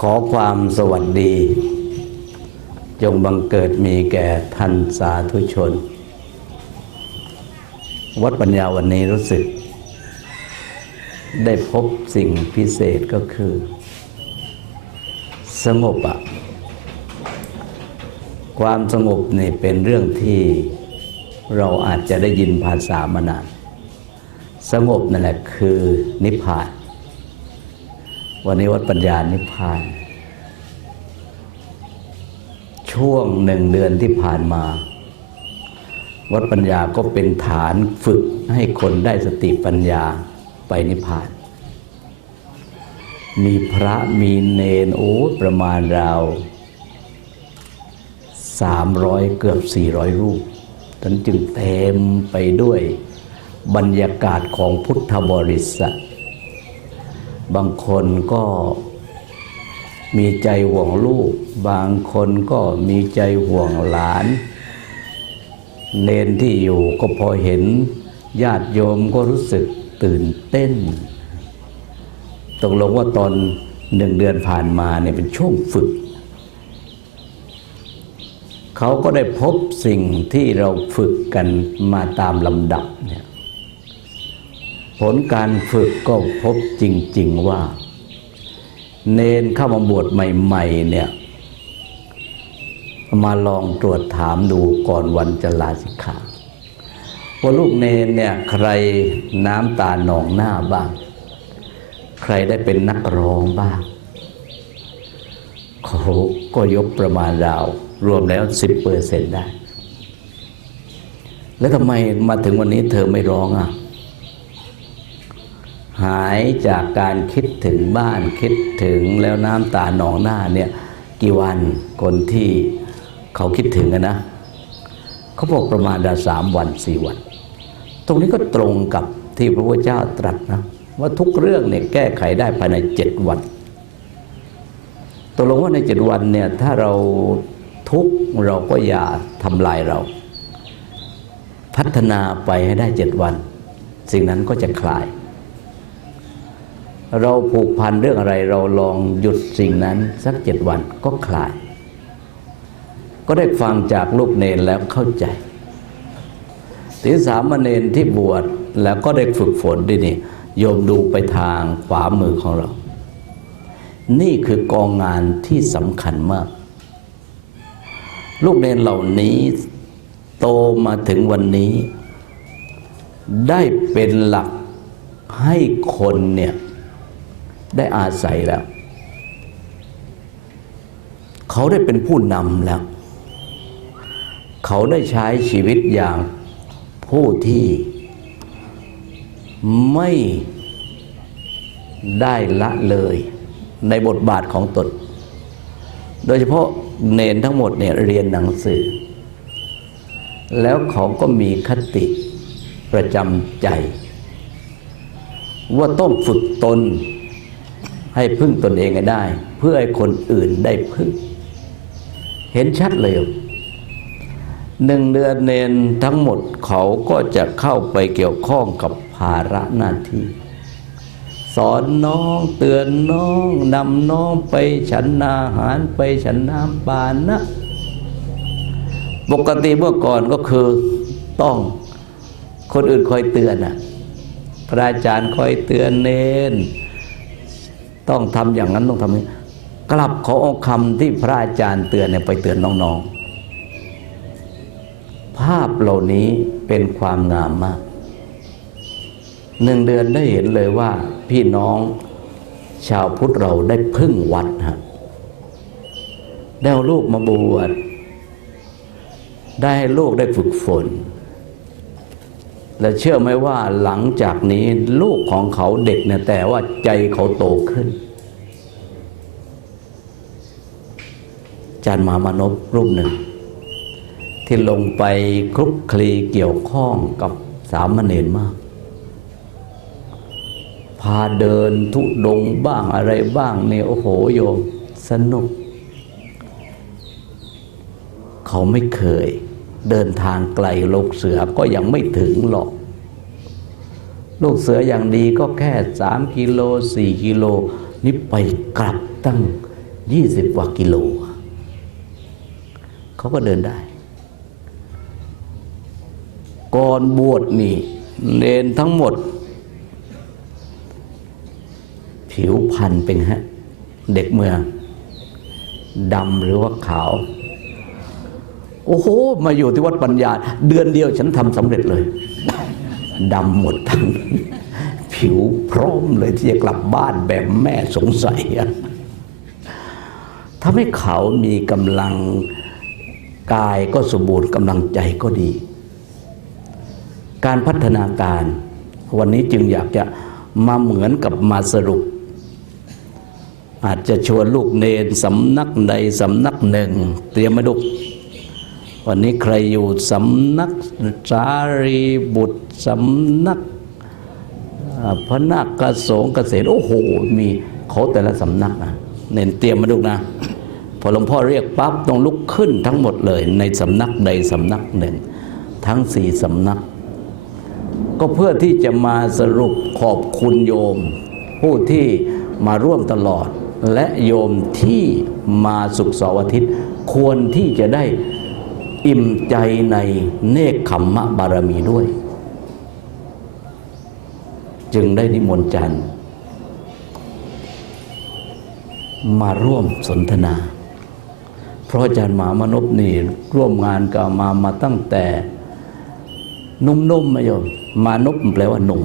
ขอความสวัสดี จงบังเกิดมีแก่ท่านสาธุชน วัดปัญญาวันนี้รู้สึก ได้พบสิ่งพิเศษก็คือ สงบอะความสงบนี่เป็นเรื่องที่เราอาจจะได้ยินภาษามานาน สงบนั่นแหละคือนิพพาน วันนี้วัดปัญญานิพพาน ช่วงหนึ่งเดือนที่ผ่านมา วัดปัญญาก็เป็นฐานฝึกให้คนได้สติปัญญาไปนิพพาน มีพระมีเนนโอ้ประมาณราวสามร้อยเกือบสี่ร้อยรูปท่านจึงเต็มไปด้วยบรรยากาศของพุทธบริษัท บางคนก็มีใจห่วงลูก บางคนก็มีใจห่วงหลาน เนนที่อยู่ก็พอเห็นญาติโยมก็รู้สึกตื่นเต้น ตกลงว่าตอนหนึ่งเดือนผ่านมาเนี่ยเป็นช่วงฝึก เขาก็ได้พบสิ่งที่เราฝึกกันมาตามลำดับเนี่ย ผลการฝึกก็พบจริง ๆว่า เนนเข้ามาบวชใหม่ ๆ เนี่ย มาลองตรวจถามดูก่อนวันจะลาสิกขาว่าลูกเนนเนี่ยใครน้ำตาหนองหน้าบ้าง ใครได้เป็นนักร้องบ้างเขาก็ยกประมาณราว รวมแล้วสิบเปอร์เซ็นได้ แล้วทำไมมาถึงวันนี้เธอไม่ร้องอะ หายจากการคิดถึงบ้านคิดถึงแล้วน้ำตาหนองหน้าเนี่ยกี่วันคนที่เขาคิดถึงนะเขาบอกประมาณดาสามวันสี่วัน ตรงนี้ก็ตรงกับที่พระพุทธเจ้าตรัสนะว่าทุกเรื่องเนี่ยแก้ไขได้ภายในเจ็ดวันตกลงว่าในเจ็ดวันเนี่ยถ้าเราทุกเราก็อย่าทำลายเรา พัฒนาไปให้ได้เจ็ดวัน สิ่งนั้นก็จะคลาย เราผูกพันเรื่องอะไร เราลองหยุดสิ่งนั้นสักเจ็ดวันก็คลาย ก็ได้ฟังจากลูกเนนแล้วเข้าใจทีสามเณรที่บวชแล้วก็ได้ฝึกฝนดีนี่โยมดูไปทางขวามือของเรา นี่คือกองงานที่สำคัญมาก ลูกเนนเหล่านี้โตมาถึงวันนี้ ได้เป็นหลักให้คนเนี่ย ได้อาศัยแล้ว เขาได้เป็นผู้นำแล้ว เขาได้ใช้ชีวิตอย่างผู้ที่ไม่ได้ละเลยในบทบาทของตน โดยเฉพาะเนนทั้งหมดเนี่ยเรียนหนังสือ แล้วเขาก็มีคติประจำใจ ว่าต้องฝึกตน ให้พึ่งตนเองให้ได้ เพื่อให้คนอื่นได้พึ่ง เห็นชัดเลยหนึ่งเดือนเนนทั้งหมดเขาก็จะเข้าไปเกี่ยวข้องกับภาระหน้าที่สอนน้องเตือนน้องนำน้องไปฉันอาหารไปฉันน้ำปานนะ ปกติเมื่อก่อนก็คือต้องคนอื่นคอยเตือนอะ พระอาจารย์คอยเตือนเนน ต้องทำอย่างนั้นต้องทำนี้กลับขาเอาคำที่พระอาจารย์เตือนไปเตือนน้องๆ ภาพเหล่านี้เป็นความงามมากหนึ่งเดือนได้เห็นเลยว่าพี่น้องชาวพุทธเราได้พึ่งวัดฮะได้เอาลูกมาบวชได้ให้ลูกได้ฝึกฝน และเชื่อไหมว่าหลังจากนี้ลูกของเขาเด็กเนี่ยแต่ว่าใจเขาโตขึ้นจารย์มามานพรูปหนึ่ง ที่ลงไปคลุกคลีเกี่ยวข้องกับสามเณรมาก พาเดินทุดงบ้างอะไรบ้างเนี่ยโอ้โหโยมสนุก เขาไม่เคย เดินทางไกลลูกเสือก็ยังไม่ถึงหรอก ลูกเสืออย่างดีก็แค่สามกิโลสี่กิโล นี่ไปกลับตั้งยี่สิบกว่ากิโล เขาก็เดินได้ ก่อนบวชนี่เนนทั้งหมด ผิวพรรณเป็นฮะ เด็กเมืองดำหรือว่าขาว โอ้โห มาอยู่ที่วัดปัญญา เดือนเดียวฉันทำสำเร็จเลยดำหมดทั้งผิวพร้อมเลยที่จะกลับบ้านแบบแม่สงสัยอะทำให้เขามีกำลังกายก็สมบูรณ์กำลังใจก็ดี การพัฒนาการ วันนี้จึงอยากจะมาเหมือนกับมาสรุป อาจจะชวนลูกเนนสำนักใดสำนักหนึ่ง เตรียมมาดุ วันนี้ใครอยู่สำนักสารีบุตรสำนักพระนาคกสงฆ์เกษตรโอ้โหมีเขาแต่ละสำนักนะเน้นเตรียมมาดูนะ พอหลวงพ่อเรียกปั๊บต้องลุกขึ้นทั้งหมดเลย ในสำนักใดสำนักหนึ่ง ทั้งสี่สำนัก ก็เพื่อที่จะมาสรุปขอบคุณโยม ผู้ที่มาร่วมตลอด และโยมที่มาสุขเสาร์อาทิตย์ ควรที่จะได้ อิ่มใจในเนคขมมะบารมีด้วย จึงได้นิมนต์จันทร์มาร่วมสนทนา เพราะอาจารย์หมามนพนี่ร่วมงานกับมามาตั้งแต่ นุ่มๆมาโยมมานพแปลว่าหนุ่ม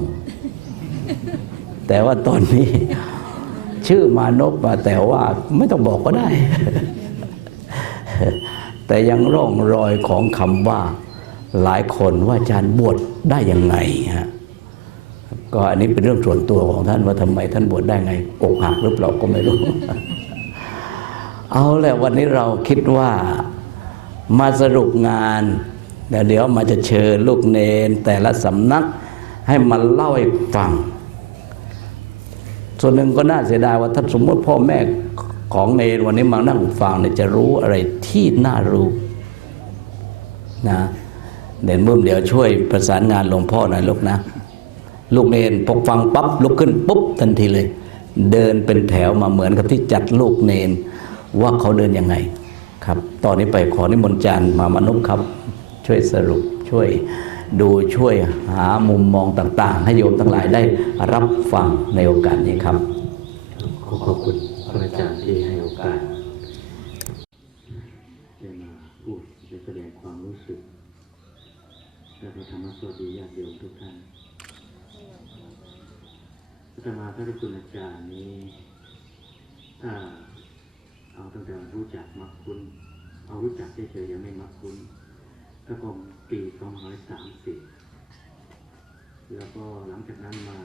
แต่ว่าตอนนี้ ชื่อมานพแต่ว่าไม่ต้องบอกก็ได้ แต่ยังร่องรอยของคำว่าหลายคนว่าอาจารย์บวชได้ยังไงฮะก็อันนี้เป็นเรื่องส่วนตัวของท่านว่าทำไมท่านบวชได้ไงอกหักหรือเปล่าก็ไม่รู้ เอาแหละวันนี้เราคิดว่ามาสรุปงานเดี๋ยวเดี๋ยวมาจะเชิญลูกเนนแต่ละสำนักให้มาเล่าให้ฟัง ส่วนหนึ่งก็น่าเสียดายว่าถ้าสมมติพ่อแม่ ของเนรวันนี้มานั่งฟังเนี่ยจะรู้อะไรที่น่ารู้นะเด่นบุ้มเดี๋ยวช่วยประสานงานหลวงพ่อหน่อยลูกนะ ลูกเนนพอฟังปั๊บลุกขึ้นปุ๊บทันทีเลย เดินเป็นแถวมาเหมือนกับที่จัดลูกเนน ว่าเขาเดินยังไงครับ ตอนนี้ไปขอนิมนต์อาจารย์มามนุษย์ครับ ช่วยสรุปช่วยดูช่วยหามุมมองต่าง ๆ ให้โยมทั้งหลายได้รับฟังในโอกาสนี้ครับ ขอขอบคุณพระอาจารย์ที่ให้โอกาสได้มาพูดและแสดงความรู้สึก และก็ธรรมะสวัสดีญาติโยมทุกท่านอาตมาพระคุณอาจารย์นี้ถ้าเอาตั้งแต่รู้จักมักคุ้น เอารู้จักเฉ ยๆยังไม่มักคุ้นก็คงปี2530 แล้วก็หลังจากนั้นมา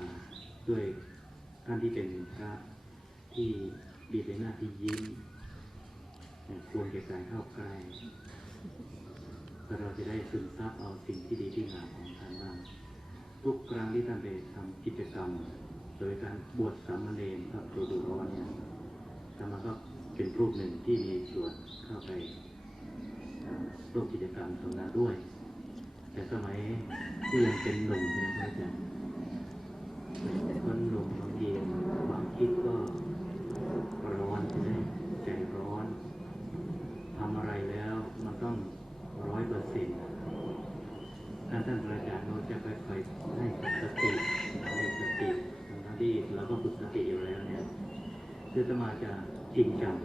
ด้วยท่านที่เป็นพระที่ดีเป็นหน้าที่ยิ้มควรแก่การเข้าใกล้เพื่อเราจะได้ซึมซับเอาสิ่งที่ดีที่งามของท่านบ้างทุกครั้งที่ท่านไปทำกิจกรรม โดยการบวชสามเณรกับตัวดูร้อนเนี่ยธรรมาก็เป็นรูปหนึ่งที่มีส่วนเข้าไป ร่วมกิจกรรมตรงนั้นด้วย แต่สมัยที่ยังเป็นหนุ่มนะครับอาจารย์คนหนุ่มบางทีความคิดก็ร้อนใช่ไหมใจร้อนทำอะไรแล้วมันต้องร้อยเปอร์เซ็นต์ท่านท่านอาจารย์เราจะค่อยๆให้สติให้สติทั้งที่เราก็ฝึกสติอยู่แล้วเนี่ยคือสมาจะจริงจัง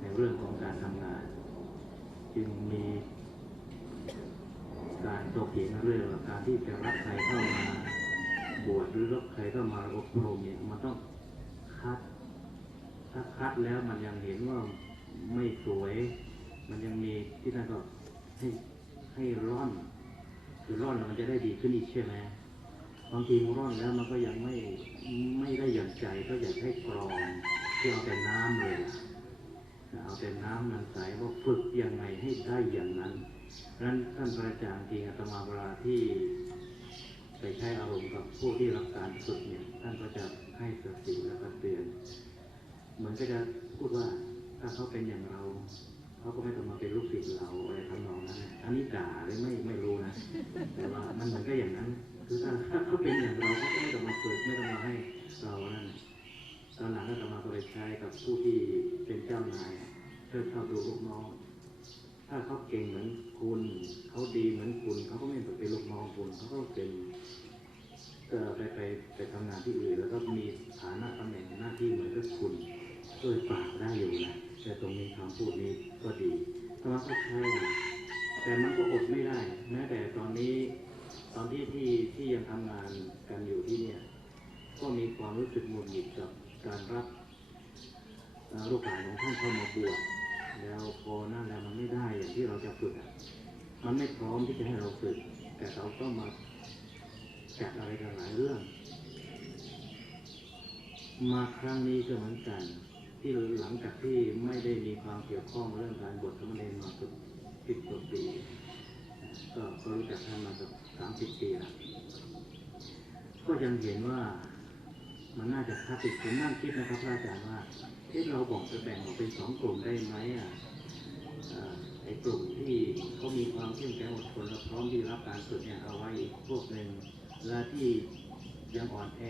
ในเรื่องของการทำงาน จึงมีการตกเถียงกันเรื่องการที่จะรับใครเข้ามาบวชหรือรับใครเข้ามาอบรมเนี่ยมันต้องคัด ถ้าคัดแล้วมันยังเห็นว่าไม่สวย มันยังมีที่นั่นก็ให้ให้ร่อนคือร่อนมันจะได้ดีขึ้นอีกใช่ไหมบางทีมันร่อนแล้วมันก็ยังไม่ไม่ได้หย่อนใจก็อยากให้กรองที่เอาแต่น้ำเลย เอาแต่น้ำมันใสว่าฝึกยังไงให้ได้อย่างนั้นเพรานั้นท่านพระอาจารย์ที่อาตมาเวลาที่ไปใช้อารมณ์กับผู้ที่รับการฝึกเนี่ย ท่านก็จะให้สติและก็เตือน เหมือนก็จะพูดว่าถ้าเขาเป็นอย่างเราเขาก็ไม่ต้องมาเป็นลูกศิษย์เราอะไรทำนองนั้นอันนี้ด่าหรือไม่ไม่รู้นะ แต่ว่ามันเหมือนก็อย่างนั้น คือถ้าถ้าเขาเป็นอย่างเราเขาก็ไม่ต้องมาฝึกไม่ต้องมาให้เรานั่น ตอนหลังอาตมาก็ไปใช้กับผู้ที่เป็นเจ้านชิดชอบดูลูกน้อง ถ้าเขาเก่งเหมือนคุณเขาดีเหมือนคุณเขาก็ไม่เป็นลูกน้องคุณเขาก็เป็นเอ่อไปไปไปทำงานที่อื่นแล้วก็มีฐานะตำแหน่งหน้าที่เหมือนกับคุณช่วยปากได้อยู่นะแต่ตรงนี้คำพูดนี้ก็ดีธรรมะก็ใช่แต่มันก็อดไม่ได้แม้แต่ตอนนี้ตอนที่ที่ที่ยังทำงานกันอยู่ที่เนี่ย ก็มีความรู้สึกหงุดหงิดกับ การรับลูกหลานของท่านเข้ามาบวชแล้วพอหน้าแล้วมันไม่ได้อย่างที่เราจะฝึกมันไม่พร้อมที่จะให้เราฝึก แต่เราก็มาจัดอะไรกันหลายเรื่อง มาครั้งนี้ก็เหมือนกัน ที่หลังจากที่ไม่ได้มีความเกี่ยวข้องเรื่องการบวชสามเณรมาเกือบสิบกว่าปีก็รู้จักท่านมาเกือบสามสิบปีแล้วก็ยังเห็นว่า มันน่าจะคาติดผมนั่งคิดนะครับพระอาจารย์ว่าที่เราบอกจะแบ่งออกเป็นสองกลุ่มได้ไหมอะไอ้กลุ่มที่เขามีความเข้มแข็งอดทนและพร้อมที่รับการฝึกเนี่ยเอาไว้อีกพวกหนึ่งและที่ยังอ่อนแอ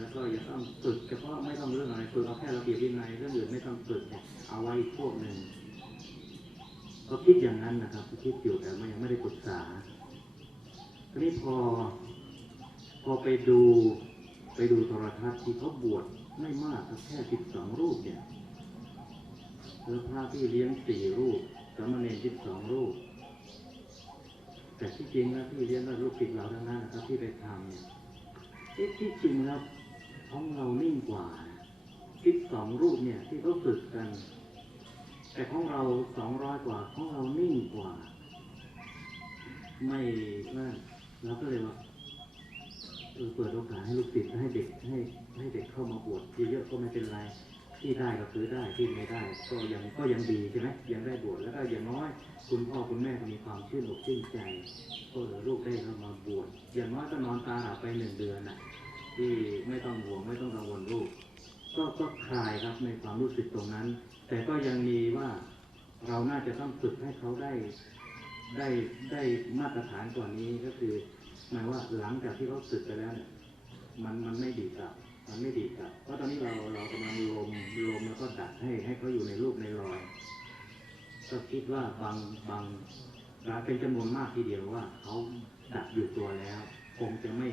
แล้วก็ยังต้องฝึกเฉพาะไม่ต้องเรื่องอะไรฝึกเอาแค่ระเบียบวินัยเรื่องอื่นไม่ต้องฝึกเนี่ยเอาไว้อีกพวกหนึ่งก็คิดอย่างนั้นนะครับคิดอยู่แต่มันยังไม่ได้ปรึกษาทีนี้พอพอไปดู ไปดูโทรทัศน์ที่เขาบวชไม่มากครับแค่สิบสองรูปเนี่ยแล้วพระที่เลี้ยงสี่รูปสามเณรสิบสองรูป แต่ที่จริงแล้วที่เลี้ยงก็ลูกศิษย์เราทั้งนั้นนะครับที่ไปทำเนี่ยเอ๊ะที่จริงแล้วของเรานิ่งกว่าสิบสองรูปเนี่ย ที่เขาฝึกกัน แต่ของเราสองร้อยกว่าของเรานิ่งกว่า ไม่นั่นเราก็เลยว่า เปิดโอกาสให้ลูกศิษย์ให้เด็กให้ให้เด็กเข้ามาบวชเยอะๆก็ไม่เป็นไรที่ได้ก็คือได้ที่ไม่ได้ ก็ยังก็ยังดีใช่ไหมยังได้บวชแล้วก็อย่างน้อย คุณพ่อคุณแม่ก็มีความชื่นอกชื่นใจก็เออลูกได้เข้ามาบวชอย่างน้อยก็นอนตาหลับไปหนึ่งเดือนน่ะ ที่ไม่ต้องห่วงไม่ต้องกังวลลูก ก็ก็คลายครับในความรู้สึกตรงนั้น แต่ก็ยังมีว่าเราน่าจะต้องฝึกให้เขาได้ได้ได้มาตรฐานกว่านี้ก็คือ หมายว่าหลังจากที่เขาสึกไปแล้วเนี่ยมันมันไม่ดีกลับมันไม่ดีกลับ เพราะตอนนี้เราเรากำลังลมลมแล้วก็ดัดให้ให้เขาอยู่ในรูปในรอยก็คิดว่าบางบางร้านเป็นจำนวนมากทีเดียวว่าเขาดัดอยู่ตัวแล้ว คงจะไม่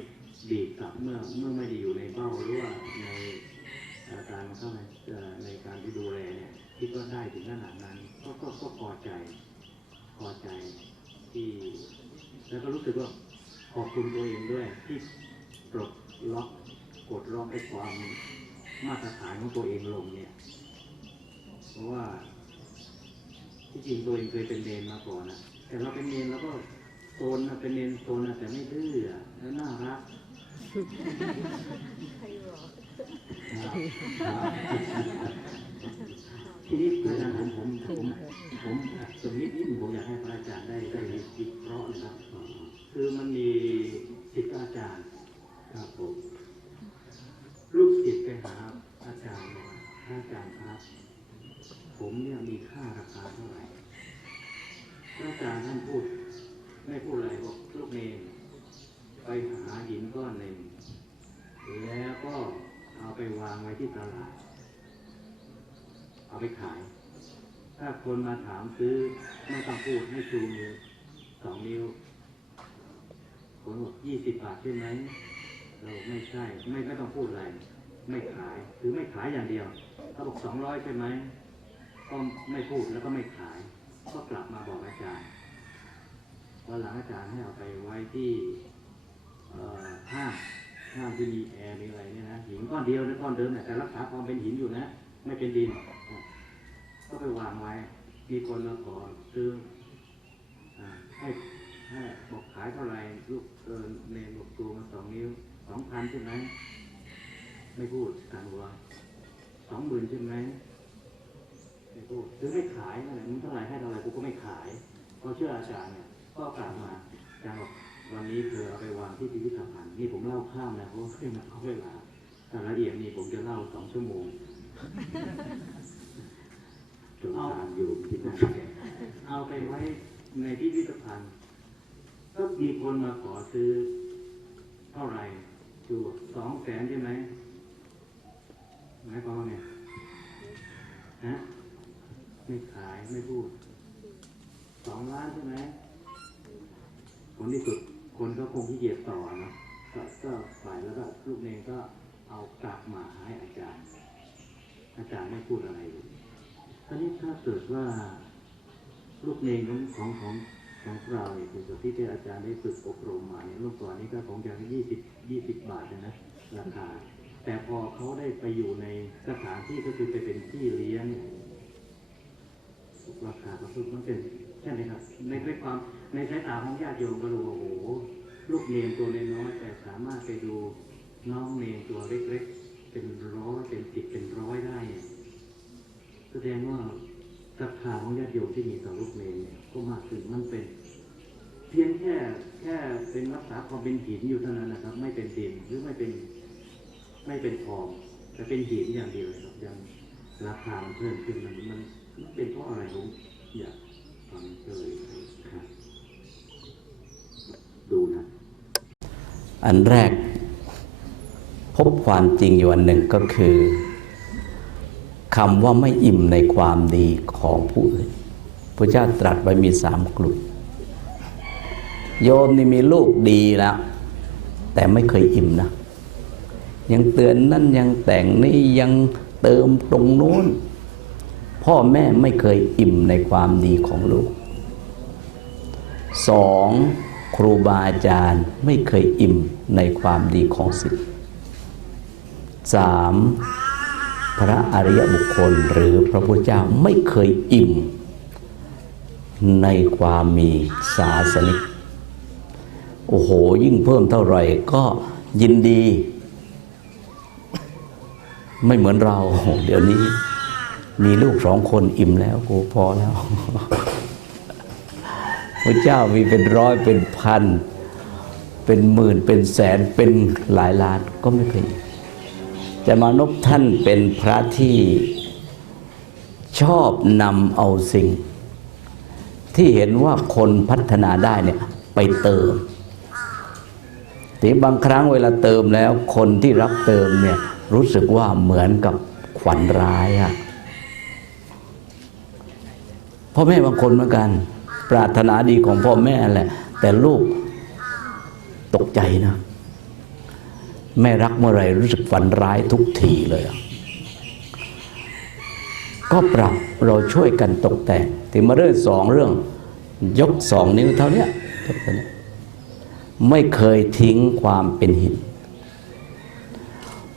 ดีกลับเมื่อเมื่อไม่ได้อยู่ในเบ้าหรือว่าในอ่อการเข้าในเอ่อในการที่ดูแลเนี่ยคิดว่าได้ถึงขนาดนั้น ก็ก็ก็พอใจพอใจที่แล้วก็รู้สึกว่า ขอบคุณตัวเองด้วยที่ปลดล็อกกดล็อกไอ้ความมาตรฐานของตัวเองลงเนี่ย เพราะว่าที่จริงตัวเองเคยเป็นเนนมาก่อนนะแต่เราเป็นเนนแล้วก็โซนนะเป็นเนนโซนนะแต่ไม่ดื้ออะแล้วน่ารักทีนี้อาจารย์ผมผมผมผมตรงนี้นิดหนึงผมอยากให้พระอาจารย์ได้ได้วิเคราะห์นะครับ คือมันมีศิษย์อาจารย์ครับผมลูกศิษย์ไปหาอาจารย์อาอาจารย์ครับ ผมเนี่ยมีค่าราคาเท่าไหร่อาจารย์ท่านพูด ไม่พูดอะไรบอกลูกเนรไปหาหินก้อนหนึ่งแล้วก็เอาไปวางไว้ที่ตลาด เอาไปขาย ถ้าคนมาถามซื้อไม่ต้องพูดให้ชูมือสองนิ้ว ผมบอกยี่สิบบาทใช่ไหมเราไม่ใช่ ไม่ไม่ต้องพูดอะไร ไม่ขายหรือไม่ขายอย่างเดียวเขาบอกสองร้อยใช่ไหมก็ไม่พูดแล้วก็ไม่ขาย ก็กลับมาบอกอาจารย์วันหลังอาจารย์ให้เอาไปไว้ที่ห้างห้างที่มีแอร์มีอะไรเนี่ยนะหินก้อนเดียวนะก้อนเดิมแต่รักษาความเป็นหินอยู่นะ ไม่เป็นดิน ก็ไปวางไว้ มีคนมาขอซื้อให้ ให้บอกขายเท่าไหร่ลูกเออเนนบอกตัวมาสองนิ้วสองพันใช่ไหมไม่พูดการหัวสองหมื่นใช่ไหมไม่พูดซื้อให้ขายนั่นแหละมึงเท่าไหร่ให้เท่าไหร่กูก็ไม่ขายเพราะเชื่ออาจารย์เนี่ยก็กลับมาอาจารย์บอกวันนี้เธอเอาไปวางที่พิพิธภัณฑ์นี่ผมเล่าข้ามนะเพราะว่าเรื่องเขาเวลาแต่รายละเอียดนี่ผมจะเล่าสองชั่วโมงสงสารอยู่ที่นั่นเอาไปไว้ในพิพิธภัณฑ์ ก็มีคนมาขอซื้อ เท่าไหร่ดูสองแสนใช่ไหมหมายความว่าไงฮะไม่ขายไม่พูดสองล้านใช่ไหมผลที่สุดคนก็คงขี้เกียจต่อนะก็ก็ฝ่ายแล้วก็ลูกเนงก็เอากลับมาให้อาจารย์ อาจารย์ไม่พูดอะไรเลยทีนี้ถ้าเกิดว่า ลูกเนงของของของ ของเราเนี่ยเป็นส่วนที่ที่อาจารย์ได้ฝึกอบรมมาเนี่ยเมื่อก่อนนี้ก็คงจะยี่สิบยี่สิบบาทนะนะราคา แต่พอเขาได้ไปอยู่ในสถานที่ก็คือไปเป็นที่เลี้ยงราคาก็คือมันเป็นใช่ไหมครับ ในในความในสายตาของญาติโยมก็รู้ว่าโอ้โหลูกเนรตัวน้อยๆแต่สามารถไปดูน้องเนรตัวเล็กๆเป็นร้อยเป็นสิบเป็นร้อยได้แสดงว่า ศรัทธาของญาติโยมที่มีต่อลูกเมนเนี่ยก็มากขึ้นมันเป็น เพียงแค่แค่เป็นรักษาความเป็นหินอยู่เท่านั้นนะครับ ไม่เป็นดินหรือไม่เป็นไม่เป็นทองแต่เป็นหินอย่างเดียวเลยครับยังราคาเพิ่มขึ้นมันมันมันเป็นเพราะอะไรผมอยากฟังเลยครับดูนะอันแรก พบความจริงอยู่อันหนึ่งก็คือ คำว่าไม่อิ่มในความดีของผู้อื่นพระเจ้าตรัสไว้มีสามกลุ่ม โยมนี่มีลูกดีแล้ว แต่ไม่เคยอิ่มนะ ยังเตือนนั่นยังแต่งนี่ยังเติมตรงนู้น พ่อแม่ไม่เคยอิ่มในความดีของลูกสองครูบาอาจารย์ไม่เคยอิ่มในความดีของศิษย์สาม พระอริยบุคคลหรือพระพุทธเจ้าไม่เคยอิ่ม ในความมีศาสนิก โอ้โห ยิ่งเพิ่มเท่าไหร่ก็ยินดี ไม่เหมือนเรา เดี๋ยวนี้ มีลูกสองคนอิ่มแล้วกูพอแล้วพระเจ้ามีเป็นร้อยเป็นพัน เป็นหมื่นเป็นแสนเป็นหลายล้านก็ไม่เคย จะมานพท่านเป็นพระที่ชอบนำเอาสิ่ง ที่เห็นว่าคนพัฒนาได้เนี่ยไปเติมทีบางครั้งเวลาเติมแล้วคนที่รับเติมเนี่ยรู้สึกว่าเหมือนกับขวัญร้ายอะพ่อแม่บางคนเหมือนกัน ปรารถนาดีของพ่อแม่แหละ แต่ลูกตกใจนะ แม่รักเมื่อไรรู้สึกฝันร้ายทุกทีเลย ก็ปรับเราช่วยกันตกแต่งถึงมาเรื่องสองเรื่อง ยกสองนิ้วเท่านี้ไม่เคยทิ้งความเป็นหิน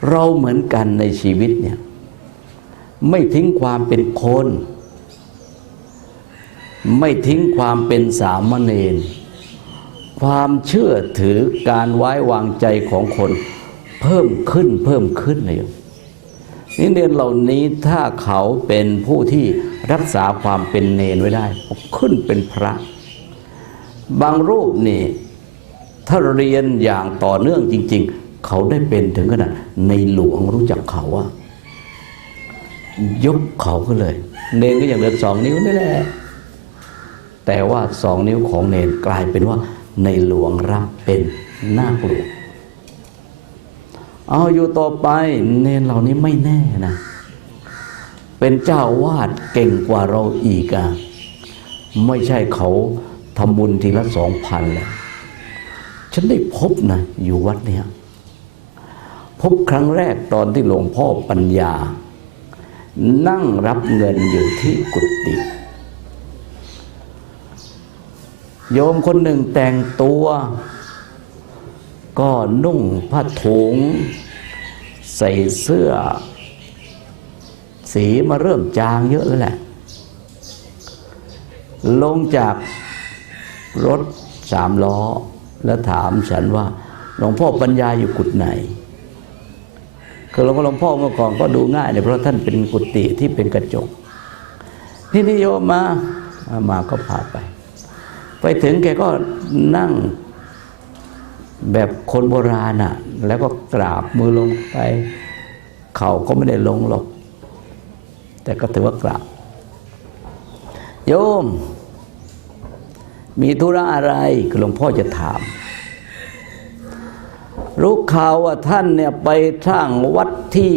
เราเหมือนกันในชีวิตเนี่ยไม่ทิ้งความเป็นคน ไม่ทิ้งความเป็นสามเณรความเชื่อถือการไว้วางใจของคน เพิ่มขึ้นเพิ่มขึ้นเลยนี่เนรเหล่านี้ถ้าเขาเป็นผู้ที่รักษาความเป็นเนรไว้ได้ขึ้นเป็นพระ บางรูปนี่ถ้าเรียนอย่างต่อเนื่องจริง ๆ เขาได้เป็นถึงขนาดในหลวงรู้จักเขาว่ายกเขาก็เลย เนรก็อย่างเหลือสองนิ้วนี่แหละแต่ว่าสองนิ้วของเนรกลายเป็นว่าในหลวงรับเป็นหน้ากลัว เอาอยู่ต่อไปเนรเหล่านี้ไม่แน่นะ เป็นเจ้าวาดเก่งกว่าเราอีกอะไม่ใช่เขาทำบุญทีละสองพันแล้วฉันได้พบนะ อยู่วัดเนี้ยพบครั้งแรกตอนที่หลวงพ่อปัญญา นั่งรับเงินอยู่ที่กุฏิโยมคนหนึ่งแต่งตัว ก็นุ่งผ้าถุง ใส่เสื้อ สีมาเริ่มจางเยอะแล้วแหละ ลงจากรถสามล้อ แล้วถามฉันว่าหลวงพ่อปัญญาอยู่กุฏไหนคือหลวงพ่อหลวงพ่อเมื่อก่อนก็ดูง่ายเลยเพราะท่านเป็นกุฏิที่เป็นกระจก นี่นิยมมาอ่ามาก็พาไป ไปถึงแกก็นั่ง แบบคนโบราณอะ แล้วก็กราบมือลงไป เข่าก็ไม่ได้ลงหรอก แต่ก็ถือว่ากราบ โยม มีธุระอะไรคือหลวงพ่อจะถาม รู้ข่าวว่าท่านเนี่ยไปสร้างวัดที่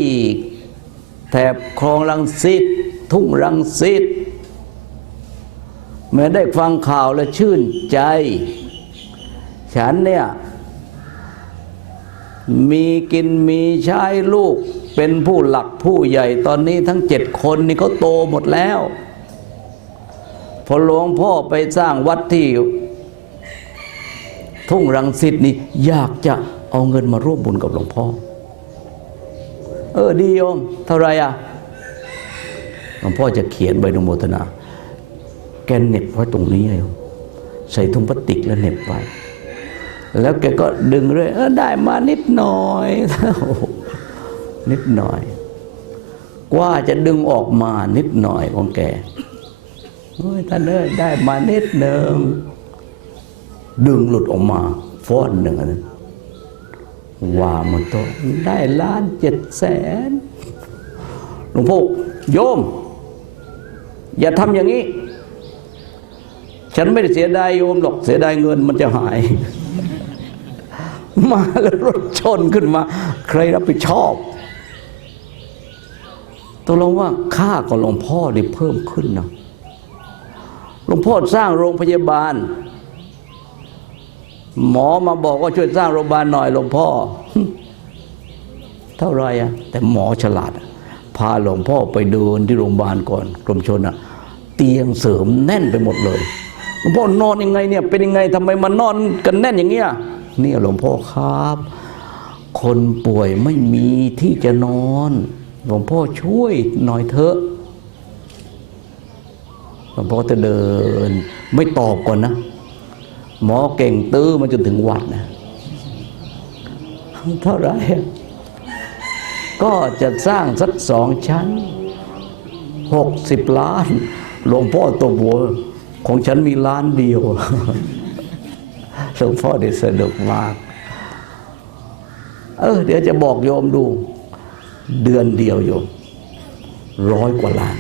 แถบคลองรังสิตทุ่งรังสิตแม้ได้ฟังข่าวแล้วชื่นใจ ฉันเนี่ย มีกินมีใช้ลูกเป็นผู้หลักผู้ใหญ่ตอนนี้ทั้งเจ็ดคนนี่เขาโตหมดแล้ว พอหลวงพ่อไปสร้างวัดที่ทุ่งรังสิตนี่อยากจะเอาเงินมาร่วมบุญกับหลวงพ่อ เออดีโยมเท่าไหรอะหลวงพ่อจะเขียนใบนุโมทนา แกนเน็บไว้ตรงนี้เลยโยมใส่ถุงพลาสติกแล้วเน็บไว้ แล้วแกก็ดึงเรื่อยเออได้มานิดหน่อยโอ้โหนิดหน่อย กว่าจะดึงออกมานิดหน่อยของแกเฮ้ยท่านเอ้ยได้มานิดหนึ่งดึงหลุดออกมาฟ้อนหนึ่งอันว่ามันโตได้ล้านเจ็ดแสนหลวงพ่อโยม อย่าทำอย่างนี้ ฉันไม่ได้เสียดายโยมหรอกเสียดายเงินมันจะหาย มาแล้วรถชนขึ้นมา ใครรับผิดชอบตกลงว่าค่าของหลวงพ่อนี่เพิ่มขึ้นนะหลวงพ่อสร้างโรงพยาบาล หมอมาบอกว่าช่วยสร้างโรงพยาบาลหน่อยหลวงพ่อ เท่าไรอะแต่หมอฉลาด พาหลวงพ่อไปเดินที่โรงพยาบาลก่อนกรมชนอะเตียงเสริมแน่นไปหมดเลยหลวงพ่อนอนยังไงเนี่ยเป็นยังไงทำไมมันนอนกันแน่นอย่างเงี้ย เนี่ยหลวงพ่อครับ คนป่วยไม่มีที่จะนอน หลวงพ่อช่วยหน่อยเถอะหลวงพ่อจะเดิน ไม่ตอบก่อนนะ หมอเก่งตื้อมาจนถึงวัดนะเท่าไรก็จะสร้างสักสองชั้นหกสิบล้าน หลวงพ่อตัวบัว ของฉันมีล้านเดียว หลวงพ่อได้สนุกมาก เออ เดี๋ยวจะบอกโยมดู เดือนเดียวโยมร้อยกว่าล้าน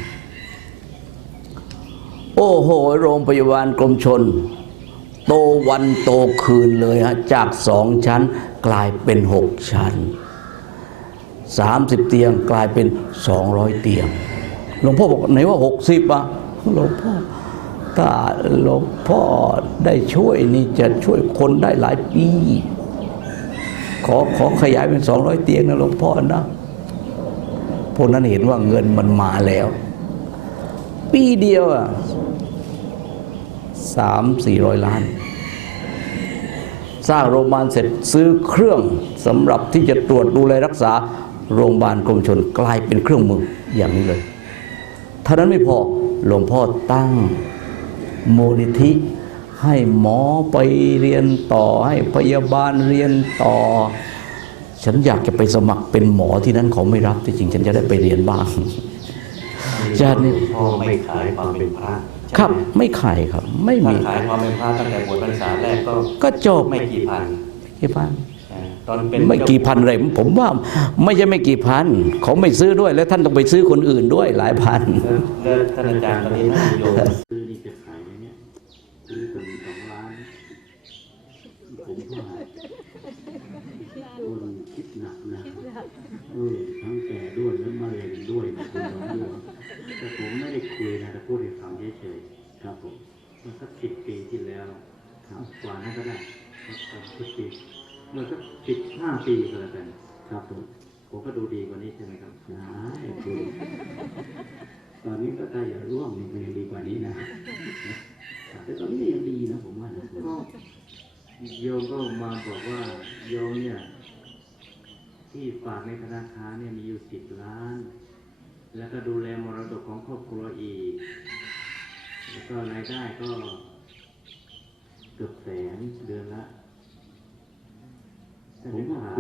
โอ้โห โรงพยาบาลกรมชน โตวันโตคืนเลยฮะ จากสองชั้นกลายเป็นหกชั้นสามสิบเตียงกลายเป็นสองร้อยเตียง หลวงพ่อบอกไหนว่าหกสิบอะหลวงพ่อ ถ้าหลวงพ่อได้ช่วยนี่จะช่วยคนได้หลายปี ขอขอขยายเป็นสองร้อยเตียงนะหลวงพ่อนะพวกนั้นเห็นว่าเงินมันมาแล้ว ปีเดียวอะสามสี่ร้อยล้าน สร้างโรงพยาบาลเสร็จซื้อเครื่องสำหรับที่จะตรวจดูแลรักษาโรงพยาบาลกรมชนกลายเป็นเครื่องมืออย่างนี้เลยเท่านั้นไม่พอหลวงพ่อตั้ง มูลนิธิ ให้หมอไปเรียนต่อให้พยาบาลเรียนต่อ ฉันอยากจะไปสมัครเป็นหมอที่นั้นเขาไม่รับที่จริงฉันจะได้ไปเรียนบ้างญาตินี่พ่อไม่ขายความเป็นพระครับไม่ขายครับ ไม่ถ้ามีขายความเป็นพระตั้งแต่บวชพรรษาแรกก็ก็จบไม่กี่พันกี่พันอ่าตอนเป็นไม่กี่พันเลยผมว่าไม่ใช่ไม่กี่พันเขาไม่ซื้อด้วย แล้วท่านต้องไปซื้อคนอื่นด้วยหลายพันแล้วแล้วท่านอาจารย์ตอนนี้ท่านโยม ซื้อนี่จะขายไหมเนี่ยซื้อถึงสองล้าน ผมว่าคนคิดหนักนะเออทั้งแก่ด้วยแล้วมะเร็งด้วยนะคุณน้องด้วยแต่ผมไม่ได้คุยนะแต่พูดให้ฟังเฉยๆครับผ มเมื่อสักสิบปีที่แล้วครับกว่านั้นก็ได้ครับสิบปีเมื่อสักสิบห้าปีก็แล้วกันครับผมผมก็ดูดีกว่านี้ใช่ไหมครับใช่คุณตอนนี้ก็ถ้าอย่าร่วมนี่มันยังดีกว่านี้นะแต่ตอนนี้ยังดีนะผมว่านะก็โยมก็มาบอกว่าโยมเนี่ย ที่ฝากในธนาคารเนี่ยมีอยู่สิบล้าน แล้วก็ดูแลมรดกของครอบครัวอีกแล้ว ก็รายได้ก็เกือบแสนเดือนละผมก็หา